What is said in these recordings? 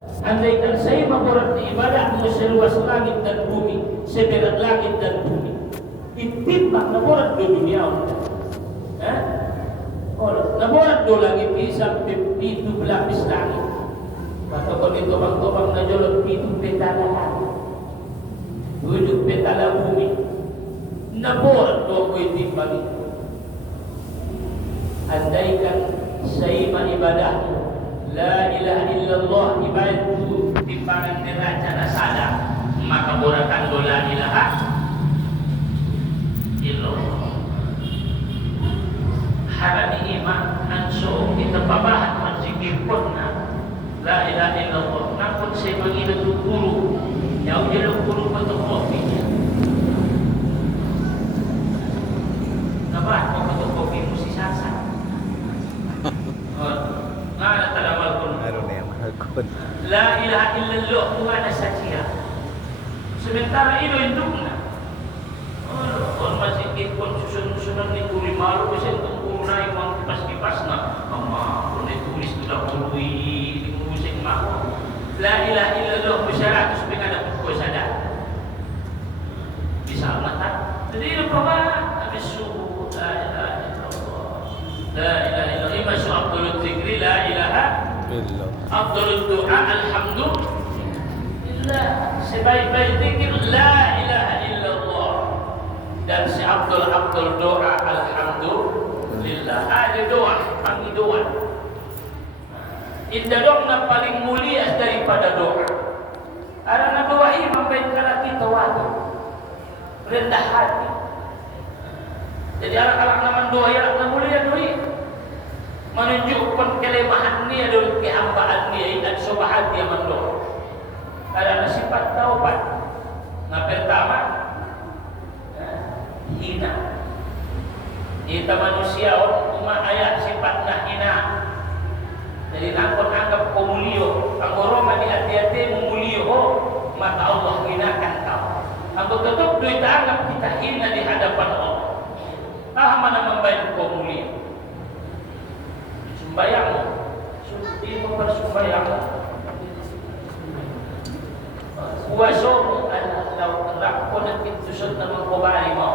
Andaikan saya membuat ibadahmu seluas langit dan bumi, seberat langit dan bumi, ditimbang naburat do dunia. Naburat do langit sampai pintu berlapis langit. Maka kalau ditobang-tobang na jolot pintu petala langit, duduk petala bumi, naburat do ko ditimbang itu. Andaikan saya ibadahmu la ilaha illallah ibadatu timbangan neraca nasada, maka borakan do la ilaha illallah. Harani iman anso kita pabahan mansikir pun na la ilaha illallah. Nakut saya mengilu tu guru jauh jauh guru betul kopi nabah kau betul kopi mesti sasa. Mana tadawal pun la ilaha illallah mana saja. Sementara itu hidupnya orang masih ikut susun-susunan ni kuri malu bisa tunggu naik uang kipas-kipas na ama pun ditulis sudah pului di musik mahu la ilaha illallah bersyarat supaya ada pukul sadar bisa mata jadi itu apa habis subuh la ilaha illallah la ilaha illallah masya abdul zikri la ilaha illallah abdul doa alhamdulillah sebaik-baik zikir la ilaha illallah dan si Abdul doa alhamdulillah. Ada doa, panggil doa. Indah doa paling mulia daripada doa. Karena doa ini membaikkan kita wajib rendah hati. Jadi anak-anak nama doa yang mulia doa menunjukkan kelemahan dia dan kehambaan dia dan sobahan dia mendoa. Karena sifat taubat. Nah pertama hina. Kita manusia umat ayat sifatnya hina. Jadi nakon anggap kau mulio, anggo Roma di hati-hati memulio, maka Allah hinakan kau. Anggo tetap kita anggap kita hina di hadapan Allah. Ah mana membayar kau mulio? Sembayang, suci mempersumbayang. Kuasomu adalah lakon dan pintusot na mengkobari mo.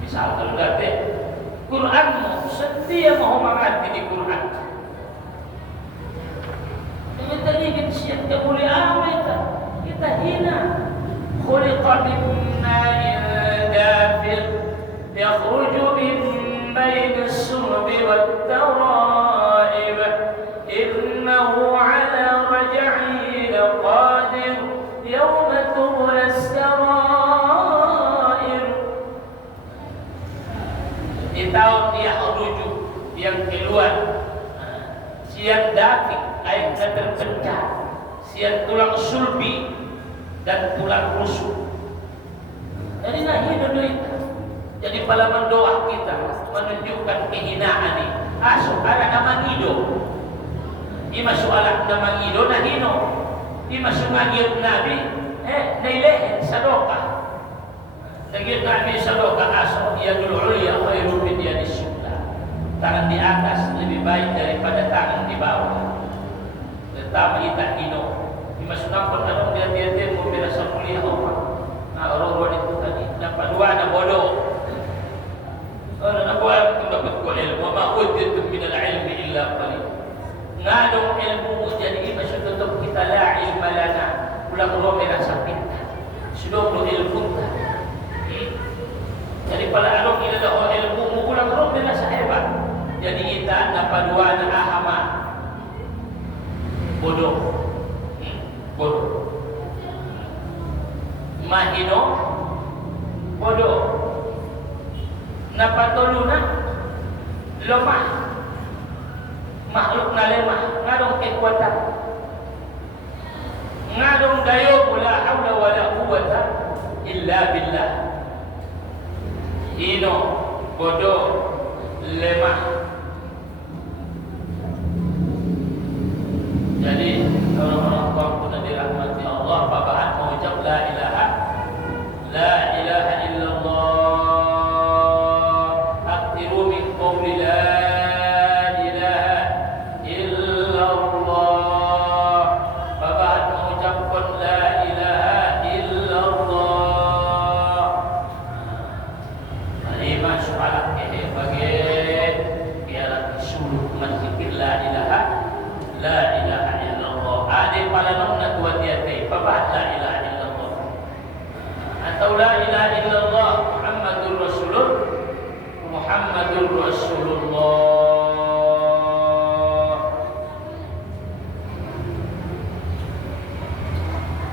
Misal kalau dati, Quranmu setia mau mengati di Quran. Kita ingin siap kemuliaan kita hina. Khuliqa min ma'in dafir yakhruju min baini as-sulbi wat-tara'ib innahu 'ala raj'ihi laqadir yawma tubla as-sarair. Di tahun dia rujuk yang keluar siang daging airnya terpecah, siang tulang sulbi dan tulang rusuk. Jadi nah hidup itu. Jadi palaman doa kita menunjukkan kehinaan ini. Asuk ada nama ngido. Ima soalan nama ngido na hino. Ima sumagir nabi nailehen sadoka. Nagir nabi sadoka asuk yadul ulya khairu min yadis sufla. Tangan di atas lebih baik daripada tangan di bawah. Terutama kita hino. Ima sunampan anong dia mo birasa kuliah Allah. Nah orang-orang itu tadi dapat dua na bodoh. Orang nak dapat ko ilmu, ma utitu min al-ilmi illa qalil. Ngadong ilmu jadi maksud tetap kita la ilma lana. Ulang roh merasa pintar. Sudah ilmu ta. Jadi pada anong ila dah ilmu ulang roh merasa hebat. Jadi kita dapat dua na ahama. Bodoh. Bodoh. Mahino bodoh. Napatuluna lemah, makhluk na lemah, ngadong kekuatan, ngadong dayo la hawla wala quwwata illa billah. Hino bodoh lemah. Jadi orang-orang pun dirahmati Allah, bapak mengucap la ilaha illallah. Aktiru min qawli la ilaha illallah.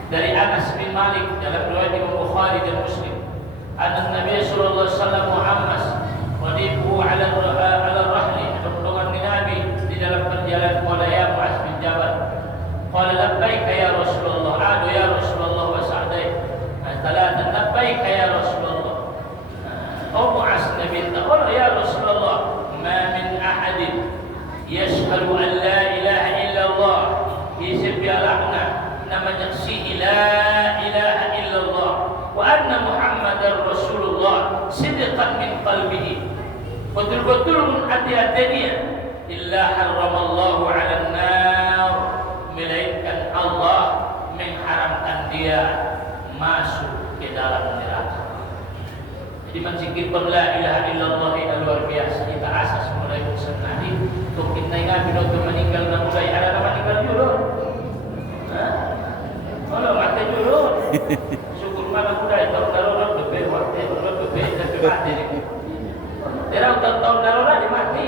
dari Anas bin Malik dalam riwayat Imam Bukhari dan Muslim, anna Nabi sallallahu alaihi wasallam Muhammad wadibu ala rahli, ada rombongan Nabi di dalam perjalanan. Qala ya Mu'adz bin Jabal, qala labbaika ya Rasulullah, adu ya Rasulullah wa sa'dai, talatan labbaika ya Rasulullah. Oh Mu'adz, Nabi qala ya Rasulullah, ma min ahadin yashhadu an la ilaha illallah, yasib ya lakna namanya si la ilaha illallah wa anna Muhammadar Rasulullah sidqan min qalbihi, betul-betul hati-hatinya, illa haramallahu 'alan nar, melainkan Allah mengharamkan dia masuk ke dalam neraka. Jadi menzikir la ilaha illallah itu luar biasa. Kita asas mulai senadi untuk kita ingat binoto meninggal dan mulai ada meninggal dulu. Kalau mati dulu, syukur mana muda itu darurat lebih waktu lebih mati. Tidak tahun darurat dimati.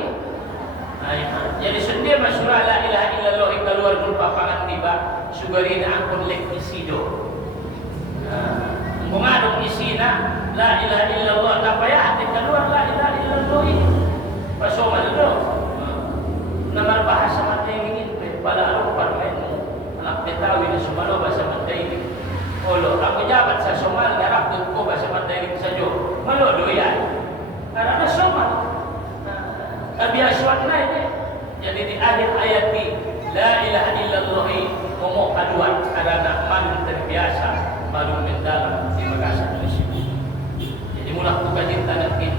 Jadi sendiri masyurah la ilaha illallah itu luar papangan tiba sugarin angkun lek isido. Mengaduk isina la ilaha illallah apa ya hati keluar la ilaha illallah ini. Pasoman itu. Nama bahasa mati ingin pada rupa main. Anak Betawi di Sumalo bahasa Mandailing. Olo, aku jabat sa Somal garap ko bahasa Mandailing saja. Malo doyan. Karena Somal. Kebiasaan ini. Jadi di akhir ayat ini la ilaha illallah ngomong kaduan karena malu terbiasa, malu mendalam di Makassar Indonesia. Jadi mulai buka cinta nanti.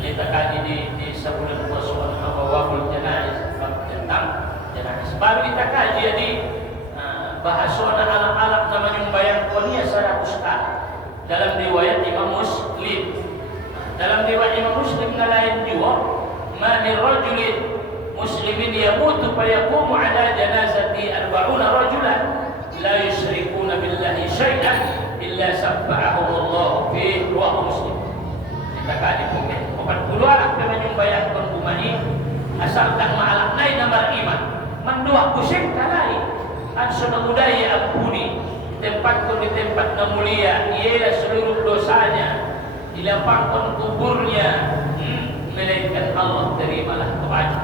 Kita kaji di sebulan puasa awal jenazah tentang jenazah. Baru kita kaji jadi bahasona alam-alam namanya membayang konia 100 kali dalam riwayat Imam Muslim. Dalam riwayat Imam Muslim lain juga, ma min rajulin muslimin yamutu fa yaqumu ala janazati 40 rajulan la yusyrikuna billahi syai'an illa sabba'ahu Allah fi ruah Muslim. Kita kaji komen. 40 anak menyumbayang pengumai asalkan ma'alaknai namar iman mendua pusing kalai ansuna budaya ampuni tempatku di tempat yang mulia, ialah seluruh dosanya dilapangkan kuburnya, melainkan Allah terimalah kepada.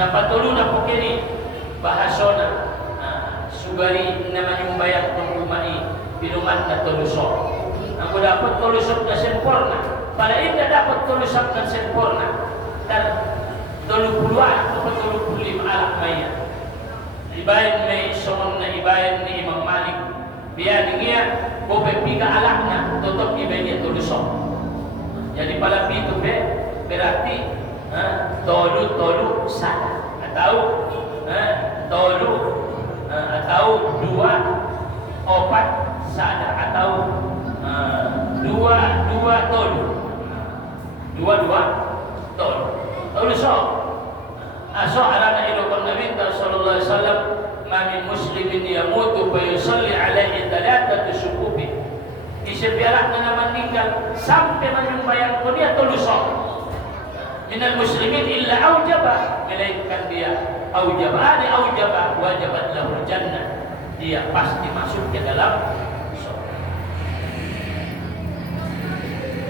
Napa tulu na pokeni bahasona sugari namanya membayar pengumai minuman na tolusok. Aku dapat tolusok na sempurna. Pada ini dapat tulisan dan sempurna dan 20 atau 25 alat maya. Ibayan may songon na ibayan ni Imam Malik. Biar dia bobe piga alakna tutup ibayan tulisok. Jadi pada itu berarti tolu sana atau atau 2 4 sana atau 2 tolu. 2 tol. Tulisok. Aso alana ilokon Nabi sallallahu alaihi wasallam, ma min muslimin yamutu fa yusalli alaihi thalathatu syukubi. Disebiarak na meninggal sampai menyumbayang ko dia tulisok. Minal muslimin illa aujaba, melainkan dia aujaba, wajabat lahu jannah. Dia pasti masuk ke dalam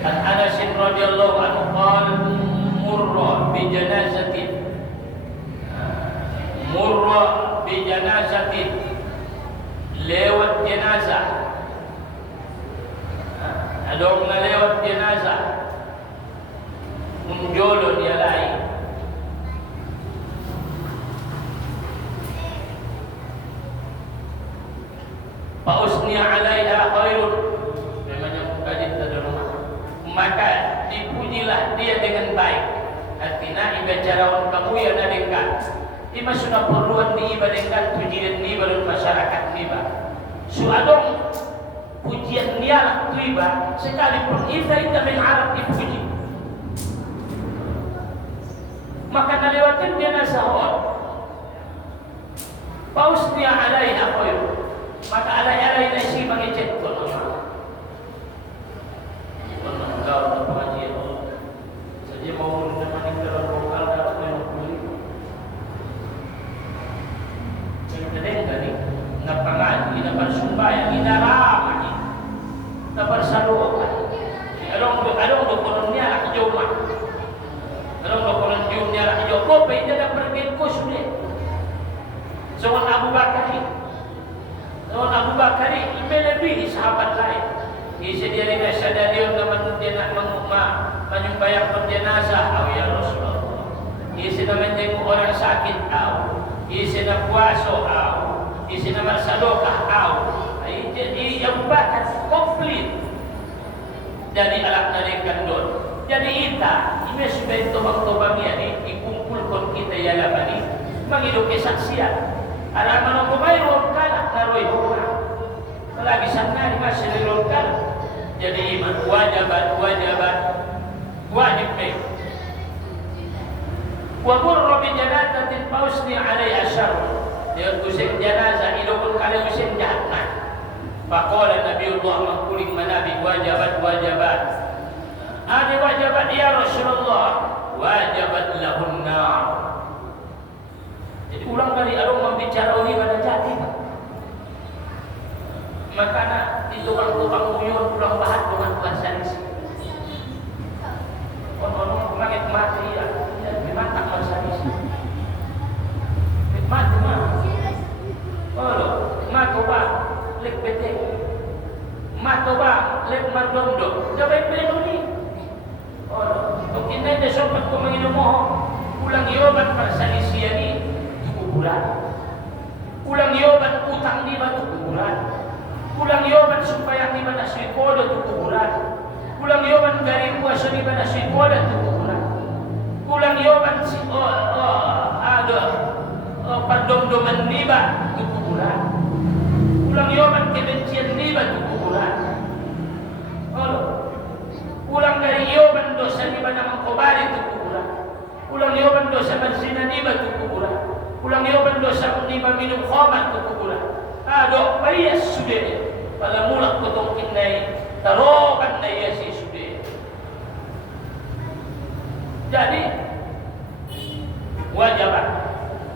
An Anas radhiyallahu anhu qala murra bi janazatin lewat jenazah, ada orang lewat jenazah menjolo dia lain fa usniya alaiha khairun, memangnya mukadid ada rumah, maka dipujilah dia dengan baik. Artinya ibacarawan kamu yang nadengkan ima sudah perluan di ibadengkan pujian ni baru masyarakat ni ba suadong pujian dia lah tu iba sekalipun kita mengharap dipuji, maka nalewatin dia nasahon paus dia alaiha khair, maka alai na si mangecet ko Kalau pengajian saja mau menemani dalam lokal dalam yang beli, kadang-kadang bersumbayang inaramani na bersalukan adong do kolonnya lah joma adong do kolonnya lah joma pe dia pergi ko sulit Zaman Abu Bakar lebih sahabat lain. Isi dia dengan sadarion naman dia nak menyumbayang jenazah ya Rasulullah. Isi naman dia orang sakit isi na puaso isi na bersadokah Jadi Abu Bakar komplit. Jadi alat narikan don. Jadi kita ini sebagai tobang-tobang ini dikumpulkan kita ya labani mengidup kesaksian. Ada mana kumai rongkala naroi hura. Lagi sana di masih rongkala. Jadi iman wajib baik. Wa murra bi janazatin fausni alaiha syarr. Dia usin janazah idukul kali usin jahatna. Faqala Nabiullah mengkuling manabi wajibat. Ada wajibat ya Rasulullah. Wajibat lahun nar. Jadi ulang kali arung membicara ini pada jati makanya di tukang-tukang uyun ulang bahan dengan bahasa isi orang langit mati ya memang tak bahasa isi mati mati bang lek bete mati bang lek mardomdo jawab peluni mungkin ada sobat ko manginum ulang yoban bahasa isi ini ulang yoban utang di batu kuburan ulang yoban supaya di mana suikodo tu kuburan ulang yoban dari puasa di mana suikodo tu kuburan ulang yoban si ada perdomdoman riba tu kuburan ulang yoban kebencian riba tu kuburan ulang dari yoban dosa di mana mengkobari tu kuburan ulang yoban dosa berzina riba tu kuburan ulang yoban dosa menimba minum khamar ke kuburan. Dok payas sudah. Pada mulak potong kinai tarokan daya si sudah. Jadi wajibat.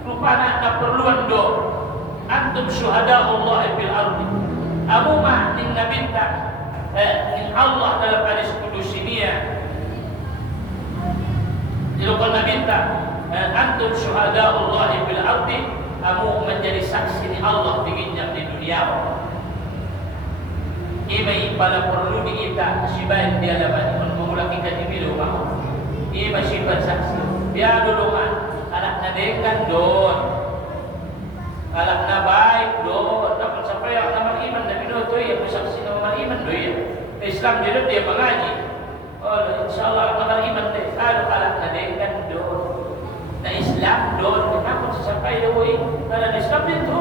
Rupanya nak perluan do. Antum syuhada Allah fil ardi. Abu ma ning nabinta ning Allah dalam hadis kudus ini ya. Dilakukan nabinta antum syuhada Allah fil ardi, kamu menjadi saksi Allah di dunia. Ini pada perlu kita sibai dia dapat mengulang kita di rumah. Ini masih bersaksi. Dia dulu anak nadekan don, anak nabaik don. Dapat sampai yang nama iman Nabi Nuh tu yang bersaksi nama iman tu ya. Islam jadi dia mengaji. Insyaallah nama iman tu. Anak nadekan don. Na Islam don kenapa sampai doi dalam Islam itu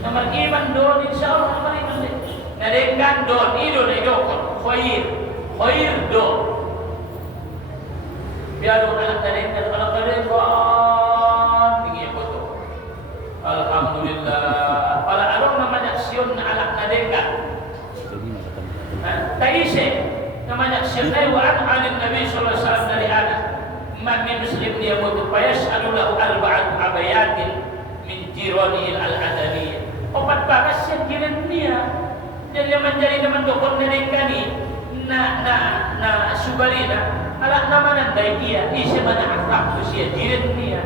nomor iman don insyaallah nomor iman na dengan don itu khair don biar anak dengan tinggi betul alhamdulillah para arong namanya sion anak nadekan taise namanya sion wa an Nabi sallallahu alaihi wasallam dari anak Mami muslim dia mutu fayas'alulahu arba'at abayatin min jiranihi al-adaniyah. Opat bagas yang kirim dia. Jadi menjadi teman dokon nenekani na subarina ala nama nandai dia isi mana akhlak usia jirin dia.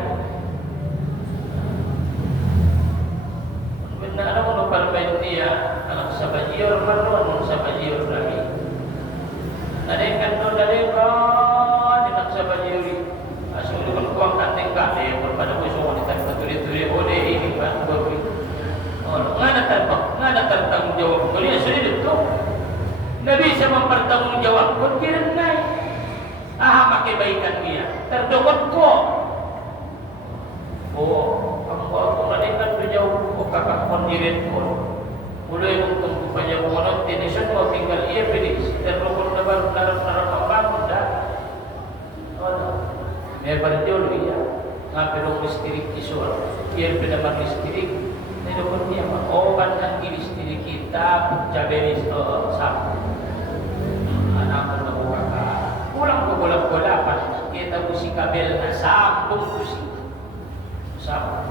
Benar ada mau perbaik dia anak sabajior marwan sabajior lagi. Nadekan do nadekan anak sabajior Asal dengan kuang kanteng kali berpada besok kita tulis ini kan berberi. Ngana tertanggung jawab kalian sudah itu. Nabi bisa mempertanggungjawabkan kira naik. Pakai baikan dia. Terdokot kok. Kamu kalau kan berjauh kakak kondiren kok. Mulai untuk banyak mengonot ini semua tinggal ia pilih. Terdokot baru naruh membangun dah. Berjauh dia, ngapelong listrik kisur, dia pendapat listrik, ini dokter dia banyak listrik kita cabelis sap, anak berbuka pulang ke bola-bolapan, kita usi kabel sambung usi, sap,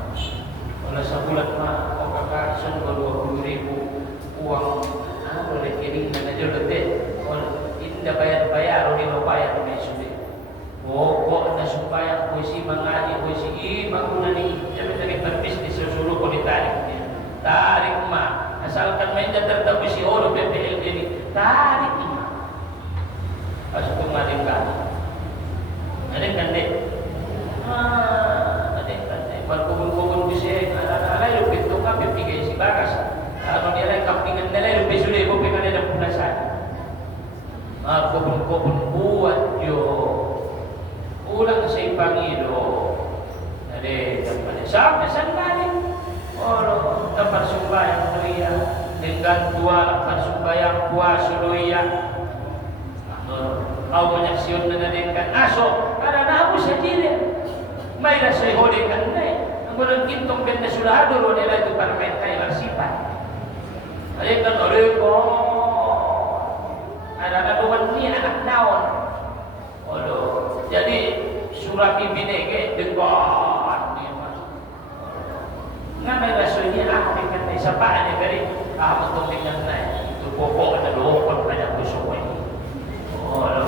kalau sebulan mah kakak langsung 20.000 uang boleh kirim dan aja letih. Indah bayar di bayar di sudah. Kok na supaya puisi mengaji puisi bangunan ini jadi berbisnis sesuruh kau ditarik tarik mah asalkan main tertabu si orang PPL ini tarik mah pas itu ngadengkan deh berkubun-kubun bisa ada yang pintu kami pikir si bagas kalau dia lagi kampingan dia lebih sudah ibu pengen ada punasan kubun-kubun buat yo ulang sa Ipangido jadi sampai sandali dapat sumbayang doya dengan dua dapat sumbayang puasa doya kau menyaksikan dengan aso karena aku sendiri may nasa ihuli ka na ang walang kintong benda sulado ro nila ito para may tayo sifat alikan ulit ko ada naduan niya anak naon jadi surah binege dekat nga may rason niya aking katay sa paan niya kari tutong tingnan na itu pokok na doon pa niya gusto ko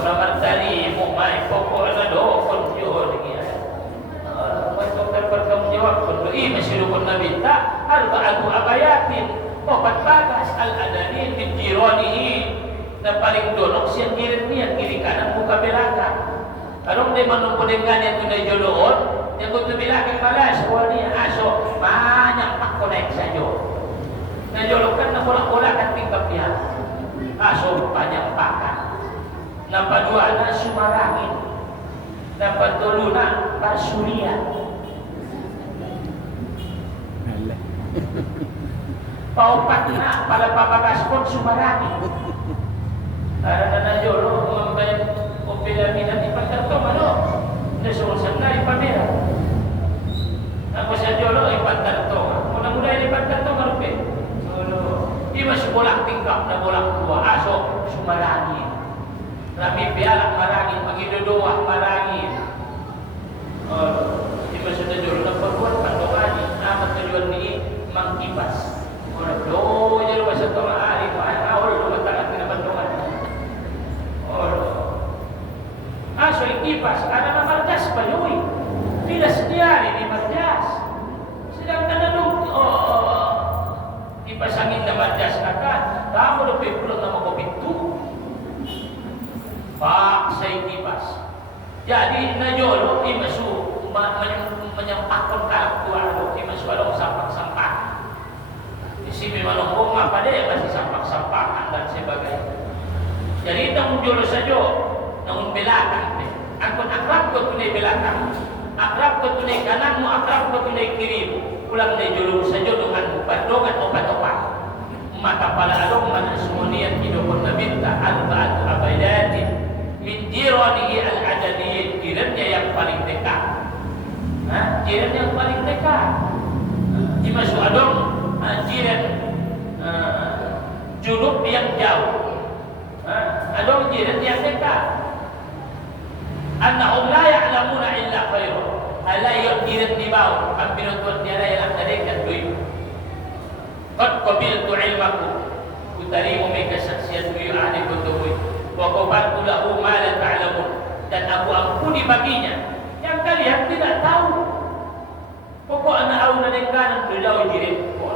naman tali mo may pokok na doon yun may terpertemu jawab kung masilukon na binta arba'atu abayatin opat bagas al-adanin min jironihi na paling donok siyang kirit niya kiri kanan muka belakang anong di manungkulingan ito na joloon yang kung tubilakang malas niya aso banyak pakonek sa iyo na jolokan na kulak-kulakan tingkap niya aso banyak pakan na padua na sumarangin na patulo na pasulian paupat na pala papagaspon sumarangin karena na jolo membayar Pilaminan di Pantarto ano nasusan na ipamera ako sa jolo ay Pantarto mula-mula ay Pantarto marupi di masibulak tingkap na bulak dua aso sumarangin rami pialak marangin magiduduwa marangin di masibulak jolo na pagbuat pandongani amat tujuan ni mangkipas do jalo sa ito maari awal lumatangat na pandongan aso ikipas karena marjas pa yun bila sediari di marjas sedangkan ipasangin na marjas akan kamu lebih pulang nama ko pintu pak sa ikipas jadi najolo imasu menyampakkan kalaktuan imasu along sampah-sampah isi memang rumah pada yang masih sampah-sampahan dan sebagainya jadi tanggung jolo saja namun belakang angkut akrab ko tunay belakang akrab ko tunay kanan mo akrab ko tunay kiri mo ulang na julong sa jodongan mo padongan o patopak mata pala along manasmunian kinukon na binta arba'atu abaydatin min jironihi al-adadiyin jirannya yang paling dekat jiran yang paling dekat di masu adong jiran junub yang jauh adong jiran yang dekat annahum la ya'lamuna illa khairan ala yu'jirat dibau ang pinutuan niya na ilang nalikan duyo qad qabiltu ilmakum utari mo may kasaksiyan duyo ani ko tuloy wa qabaltu lahu ma la ta'lamun dan aku ampuni baginya yang kalian tidak tahu pokok anak au na dengkanan duyo jirit ko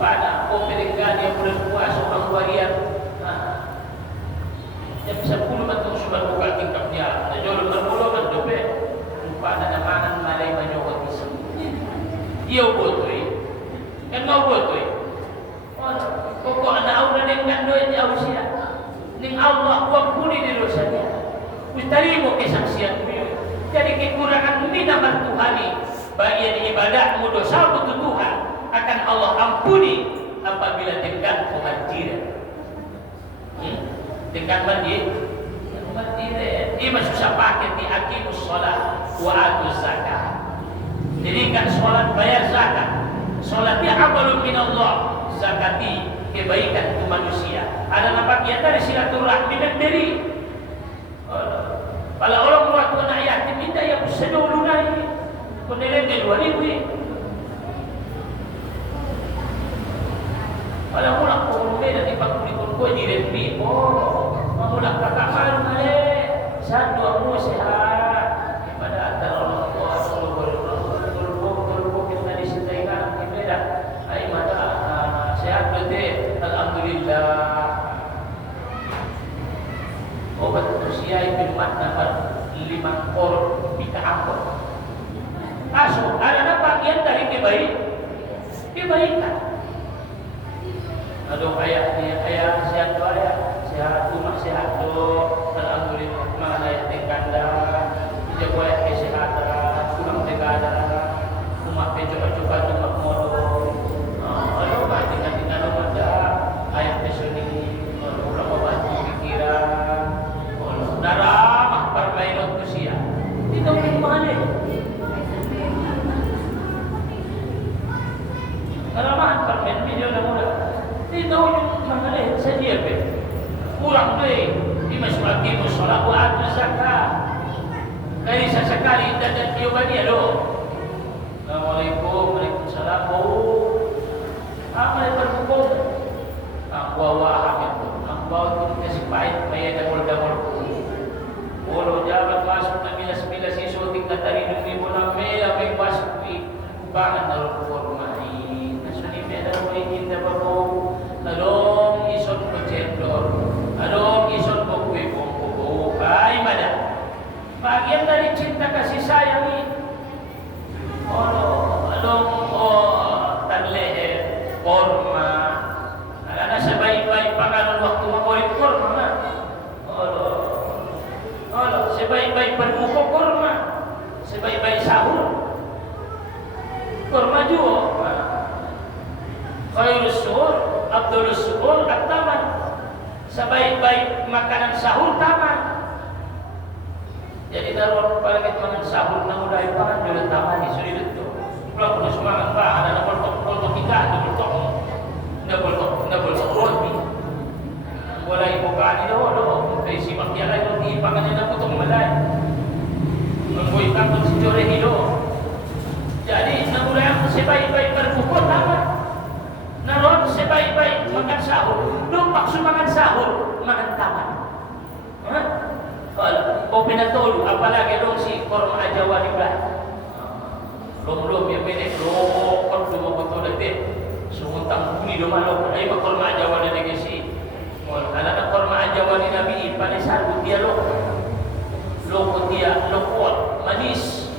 pada ko pininggan yang bulan puasa ang warian jam 10 matong sudah buka tingkap dia najolo bermula kan dope lupa na namanan malay manyokot isang iyo botoy kan mau botoy pokok anak au na dengan doy jauh siya ning Allah wampuni di dosa dia mistari mo kesaksian mo jadi kekurangan minamar Tuhani bagian ibadahmu dosa Tuhan akan Allah ampuni apabila dengan pengajian dengan mandiri ini susah pakai di akimus sholat wa atuz zakat jadi kan sholat bayar zakat sholatnya amalun minallah zakati kebaikan untuk manusia ada nampak ya dari silaturahmi dan diri kalau orang buat anak yatim minta yang sedulur lagi Penilaian di 2000 ya. Kalau mulak pengurus dan ipag-ulikon ko di Renbi, mamulak kakak malu mali. Saan doang mo sehat. Pada antara orang tua, turbo kita di sini kan, kita ay mata sehat berarti, alhamdulillah. Obat usia itu dapat 5 kor bika angkot. Kaso, ada na bagian dari kebaikan. Aduh ayah sehat doa ya, sehat rumah sehat do, alhamdulillah. Mana yang tekanda, jago ayah kesehatan, kurang tekanda, rumah coba cuma modo. Aduh tinggal ada ayah kesini, orang membantu pikiran, darah permainan usia. Tidak mana? Karamahan permain video na mula. Tidak yung mga sa diabe. Kurang deh. Di masulati mo sholat wa at zakat. Kaya sa sakali dadat iyo ba niya lo? Assalamualaikum, waalaikumsalam. Apa yang berhukum? Ang wawa itu. Ang bawat kung kasipahit may damol-damol. Ulo jabat masuk na milas-milas isuting na tarinong mo na may masuk kubangan na rumah-rumahin. Nasuni may hindi ba po? Along ison ko cendor. Along ison ko kuwibong ay mada. Bagian dari cinta kasih sayang ini. Along tanlehe korma. Alana sebaik-baik pangalan waktu memorit korma na. Sebaik-baik berbuka korma. Sebaik-baik sahur korma juga. Khairus suhur Abdul Suhur at-taman. Sebaik-baik makanan sahur taman. Jadi darurat palagi makan sahur na mulai pangan dulu taman di suri itu. Kalau punya semangat bah ada boltok kita ada boltok roti. Mulai bukaan itu kay si makialay roti pangan na putong malay. Menggoy kapon si Jore Hilo. Jadi na mulai ang sebaik-baik berbuka taman. Naroon sebaik-baik makan sahur. Lumpak makan sahur, makan taman. O pinatolo, apalagi dong si korma ajawa ni Bray. Lom-lom yang benek, lom betul nanti. Sumuntang bumi lumalo, ay korma ajawa na negasi. Anak korma ajawa ni Nabi, panisar dia loko dia, lokot, manis.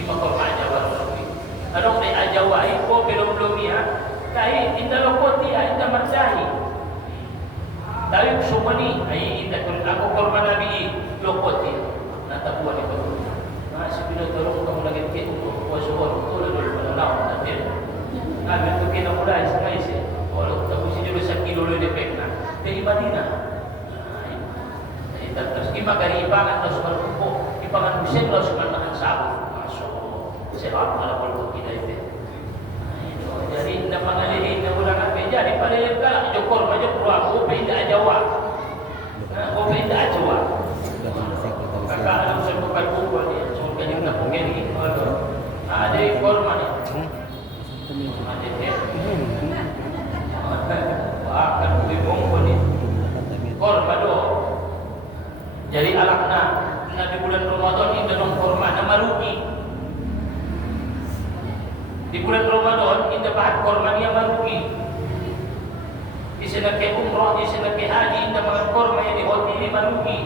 Ima korma ajawa ni Anong may ajawa, iko belum-belum ya. Kahit inda lokot dia, inda marsahi. Dari sumani, ay inda ako korma Nabi lokot dia. Natabuan ito. Si pinutulong kamu lagi kito ko suhor tulad ng pananaw natin. Namin ito kinamulay sa kaisi. O tapos si Diyos sa kilolo de pekna. Kaya iba din na. Tapos imagaribangan na sumarpupo. Ipangan musin na sumarnahan sabon. So, sehat malapal ko kinaitin. Jadi na pangalihin na mula nga. Jadi palilim ka lang. Jokor, majokor. Upa hindi ajawa. Upa hindi ajawa. Kakaalam sa pagkakuha niya. So, ganyan na po ganyan. Ada korma niya. Ada niya. Akan bumong ko niya. Korma do. Jadi anak na di bulan Ramadan ini dong korma na marugi. Di bulan Ramadan ini bahat korma niya marugi. Isa na kay umroh, isa na kay haji, inda mga korma yan di hotel marugi.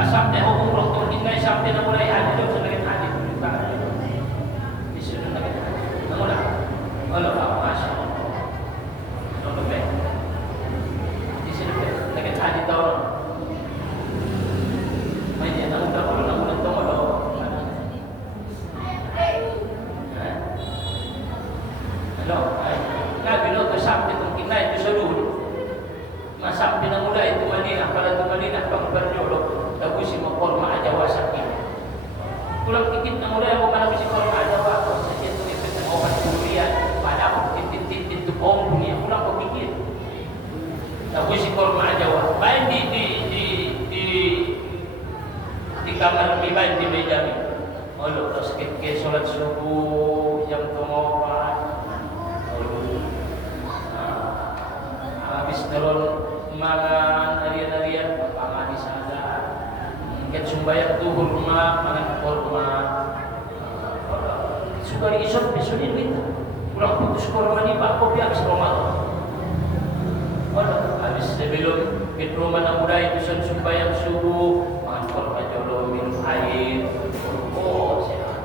Sampai umroh tu hingga sampai na mulai haji tu sebagai haji tu juga. Di sini nak haji. Namula. Kalau masya Allah. Nampak tak? Di sini nak haji tahun. Macam nak udah kalau nak udah tahu dah. Hello. Nabi tu sampai tu kita itu seluruh. Mas sampai na mulai itu Madinah, kalau tu Madinah bang berjolok. Aku si korma ajawa sakit. Pulang dikit na mulai ako pala si korma ajawa ako. Sa ito ito ng obat kulian. Pada ako titit tu bom dunia. Pulang ko pikir. Aku si korma ajawa. Baik di kamar pribadi di meja ni. Olo terus ke solat subuh jam 4. Habis turun makan harian-harian pangan di sana. Ket sumbayang tuhur rumah makan kurma. Sudah isap besoknya kita. Pulang putus kurma ni Pak kopi habis Ramadan. Habis sebelum ke rumah nak budaya itu sumbayang subuh makan kurma jolo minum air. Sehat.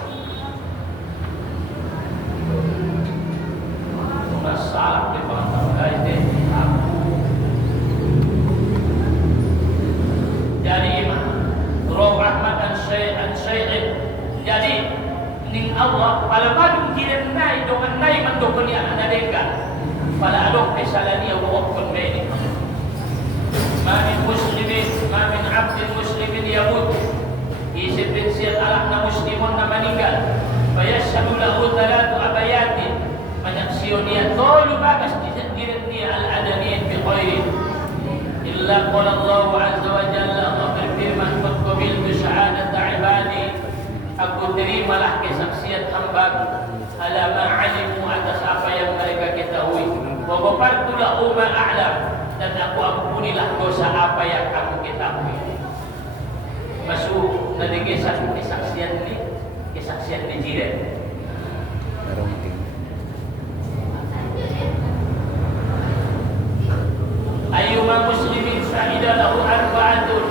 Masalah di bangsa ini aku. Jadi roh rahmat dan syai'in. Jadi ning Allah pada padu kira nai dengan nai mendokon yang ada dengar. Pada adok pesalani Allah wakon beni. Ma min muslimin, ma min abdin muslimin yamut. Isi prinsip alakna muslimun na meninggal. Fayashhadu lahu thalatu abayatin. Menyaksikan dia tolu bagas diri dia al-adaniyin bi khairin. Illa qala Allah azza wa jalla Allah berfirman qad qabiltu syahadata ibadi. Aku terimalah kesaksian hamba ala ma'alimu atas apa yang mereka ketahui. Wa ghafartu lahu ma a'lam, dan aku ampunilah dosa apa yang aku ketahui. Masuk dari kesaksian ni, kesaksian di jiran. Ayyuma muslimin syahida lahu arba'atun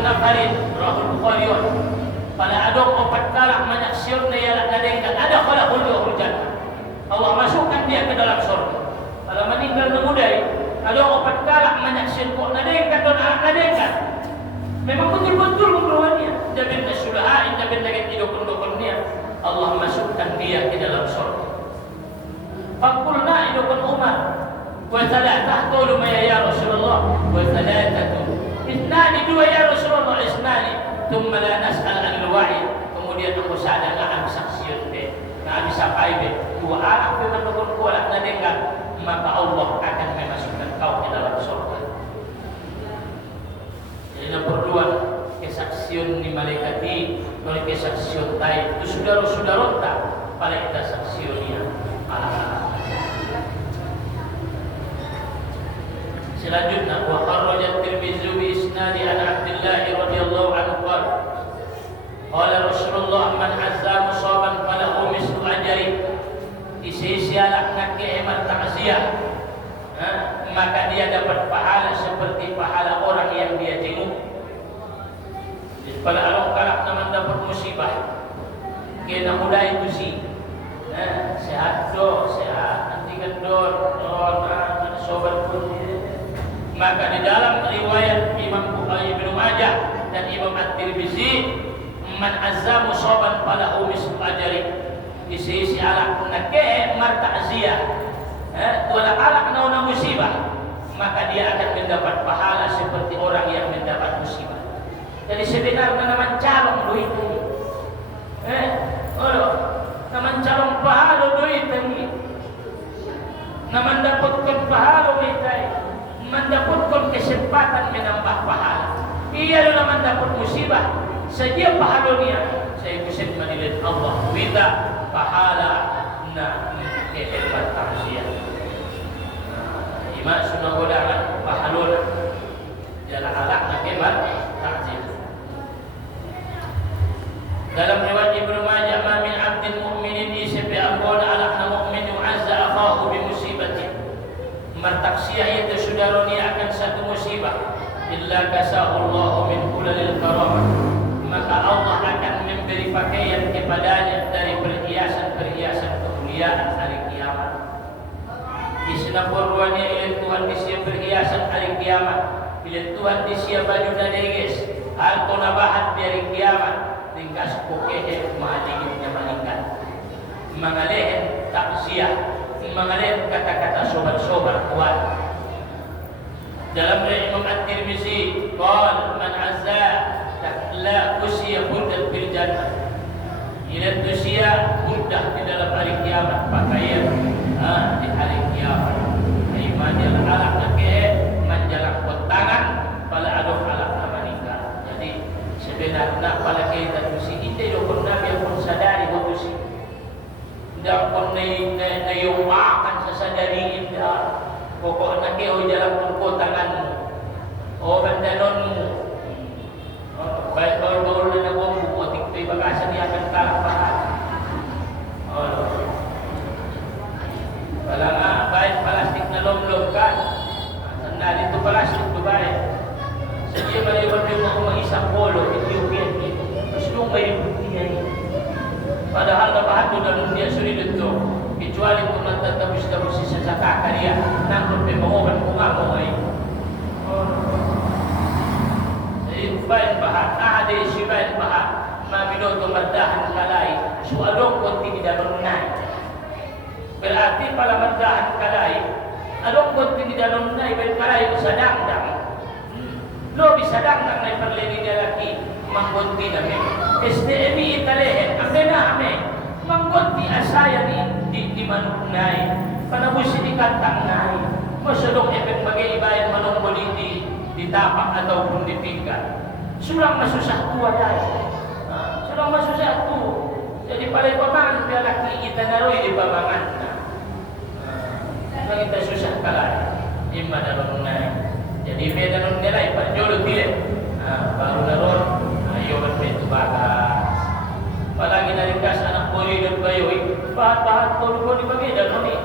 nafarin rahul Bukhari. Pada adok 4 kalah menyaksikan ialah nadengkan ada kala hulul jannah. Allah masukkan dia ke dalam surga. Kalau meninggal memudai, ada 4 kalah menyaksikan kok nadengkan dan anak nadengkan. Memang betul-betul keperluannya. Jabin nasulahain, jabin lagi tidukun dia. Allah masukkan dia ke dalam surga. Fakulna idukun Umar. Wa salatah qulu ya Rasulullah. Wa salatatu. Isnani 2 ya Rasulullah, isnani. Thumma la nas'al al-wa'i. Kemudian aku sadar nak saksian be. Nak sapai be. Dua anak be menukun kuat nadengkan, maka Allah akan memasukkan kau ke dalam surga. Jadi perluan kesaksian di malaikat ini, oleh kesaksian tai itu saudara-saudara tak pada kita saksiannya. Selanjutnya wa kharrajat Tirmizi bi isnadi an Abdullah radhiyallahu anhu qala Rasulullah man azza musaban falahu mislu ajri. Isi-isialah nak kehemat takziah, maka dia dapat pahala seperti pahala orang yang dia jenguk. Pada alam kalak teman dapat musibah, kena mudah itu sih. Sehat do, sehat nanti kan do, sobat pun. Maka di dalam riwayat Imam Bukhari Ibnu Majah dan Imam At-Tirmizi, man azza musaban falahu mislu ajri. Isi-isi alak nakeh marta'ziyah. Wala alak nauna musibah, maka dia akan mendapat pahala seperti orang yang mendapat musibah. Jadi sebenarnya naman calon duit ini. Naman calon pahala duit ini. Naman dapatkan pahala duit ini. Mendapatkan kesempatan menambah pahala. Ia naman dapat musibah. Saja pahalanya saya bisa menilai Allah wida pahala na kehebat takziah. Ima sunnah godaran pahalun jalan alak na kehebat takziah. Dalam riwayat Ibnu Majah, ma min 'abdin mu'minin isbi ambona alakna mu'min yu'azza akhahu bi musibati. Martaksiah itu saudara ni akan satu musibah, illa kasahullahu min kulalil karamah, maka Allah akan memberi pakaian kepadanya dari perhiasan-perhiasan kemuliaan hari kiamat. Isna perluannya ilah Tuhan disia perhiasan hari kiamat, ilah Tuhan disia baju daneges, harto nabahat dari kiamat, ringkas pokehe mahadingitnya meningkat. Mengalehen takziah, mengalehen kata-kata sobat-sobat kuat. Dalam Imam At-Tirmizi, qal man azza la usia buddha fil jannah. Ila usia buddha di dalam hari kiamat, pakaian di hari kiamat. Iman yang alak nakeh menjalang tangan pada aduk alak meninggal. Jadi sebenarnya Pokok nak kau jalan pun tanganmu. Oh bandanonmu. Baik baul-baul dan aku buat tiktok bagasan dia akan kalah pahat. Oh. Kalau baik plastik na lom-lom kan. Sandali itu plastik tu baik. Sedia melihat dia mau mengisap polo Ethiopia itu. Terus tu mai buktinya ini. Padahal bahan tu dalam dia sulit itu. Kecuali tu nanti tabus-tabus sisa karya. Nang lebih mengobat pengamu ini. Baik bahan, ada isi baik bahan. Mabino tu merdahan kalai. Sualong konti di dalam naik. Berarti pada merdahan kalai. Along konti di dalam naik berkalai bersadang dang. Lo bisa dang naik perleni dia lagi mangkonti nami. SDMI italehen, amena ame. Mangkonti asaya di manuk naik. Pada musi dikatang naik. Masyadong efek bagai ibayan manong boleh ditapak ataupun dipinggan. Sulang masusah tu ada. Sulang masusah tu. Jadi paling pamangan dia laki kita naroi di pamangan. Kalau kita susah kalah, imma dalam naik. Jadi beda dalam nilai pada jodoh tidak. Baru naron, ayo berbentuk bagas. Apalagi dari kas anak bori dan bayoi, pahat-pahat kau dibagi dalam ni.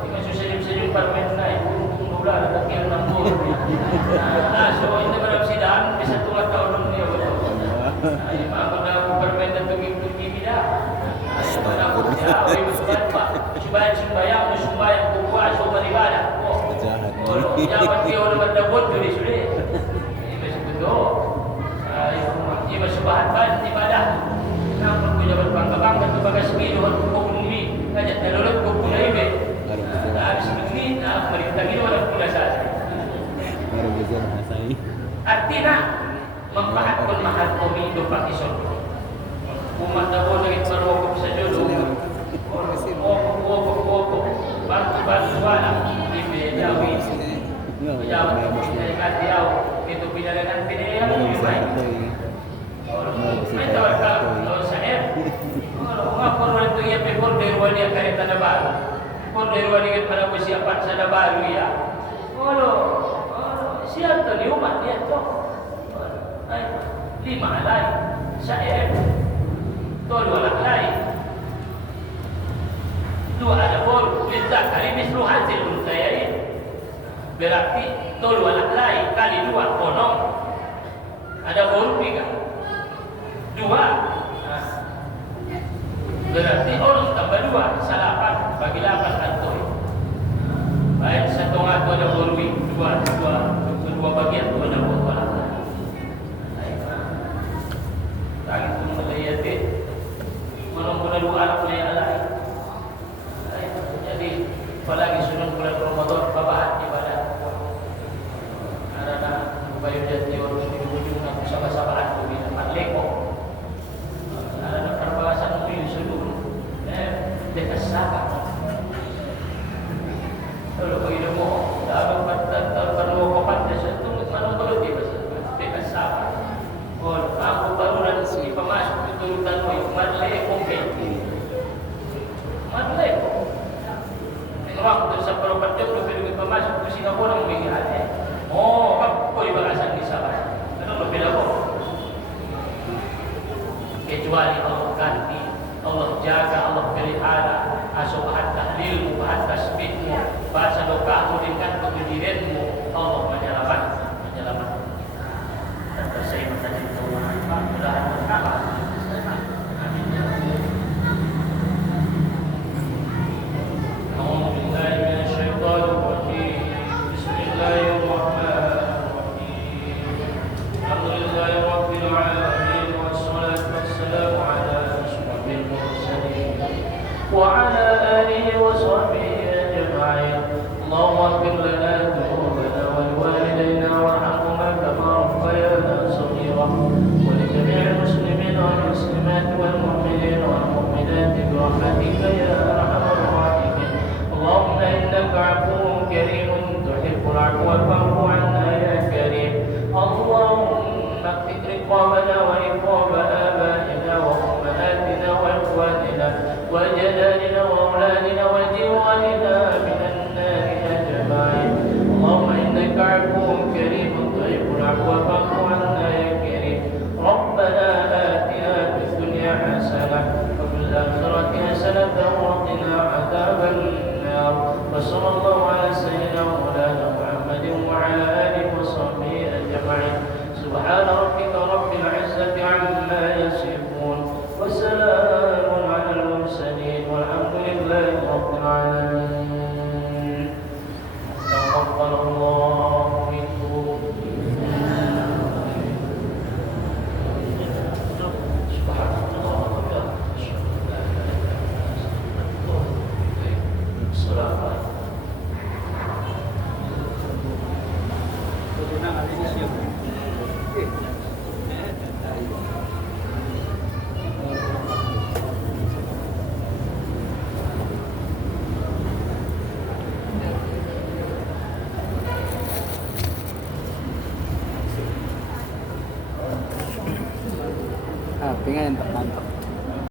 Jika susah-susah parmen naik, burung dolar ada kira 60. So ini berapa sidang bisa tuat tahun ni. Ayo aku dah parmen dan pergi bida. Ayo aku dah berapa? Sembahyang berpuasa beribadah. Oh, jangan dia orang berdabut tu sudah. Ini masih betul. Ini masih bahan ibadah. Nampak tu jabat bangga tu bagai sembilu hukum bumi. Ajak dalurat hukum ibe. Habis begini, merintah ini orang pula saja. Artinya mempahatkan mahal kami hidup pakai surga. Umat dahulu lagi berwakuf saja dulu. Bantu anak ibe jawi. Jawab dari hati awak itu pindahan pindahan lebih baik. Itu kalau saya, kalau orang itu ia pun dari wali akan tanda baru, pun dari wali pada persiapan tanda baru ya. Kalau siapa tu umat dia tu, 5 lagi, saya, tu 2 lagi. 2 ada bor, kita kali mislu hasil untaian. Berarti tu 2 lagi kali 2 konon. Ada bor 3. 2. Berarti orang tambah 2 salapan bagi 8 kantoi. Baik satu ngaku ada borwi 2 bagian tu ada bor lagi. Lagi tu melihat mana 2 anak punya lain. Jadi apalagi sudah bulan Ramadan babahan ibadah. Karena bayu jati orang di ujung nak sabar-sabaran tu bila leko. Ada perbahasan mungkin seluruh dekat sahabat. Kalau begitu mau, dah perlu kopat satu mana boleh dia dekat sahabat. Oh, aku baru dan si pemasuk itu tanoi marleko kenti. Marleko. Waktu sebelum bertemu dengan pemasuk ke Singapura mengingat. Oh, apa ibarat di sahabat. Kenapa beda kok? Kecuali Allah ganti, Allah jaga, Allah pelihara, asuhan tahlilmu, bahan tasbihmu, bahasa dokamu dengan kejujuranmu, Allah menyelamatkan. Dan bersama dengan Tuhan, mudah-mudahan berkah. وعلى آله وصحبه أجمعين. اللهم اغفر لنا ذنوبنا ولوالدينا وارحمهما كما ربيانا صغيرا ولجميع المسلمين والمسلمات والمؤمنين والمؤمنات برحمتك يا أرحم الراحمين. اللهم إنك عفو كريم تحب العفو فاعف عنا يا كريم. اللهم اكفك رقابنا ورقاب آبائنا وأمهاتنا وإخواننا وجدادنا وأولادنا وجيراننا من النار أجمعين. سبحان ربك رب العزة عما يصفون وسلام على المرسلين والحمد لله رب العالمين. تقبل الله منكم. سبحان الله وبحمده. السلام عليكم. Pengen tak?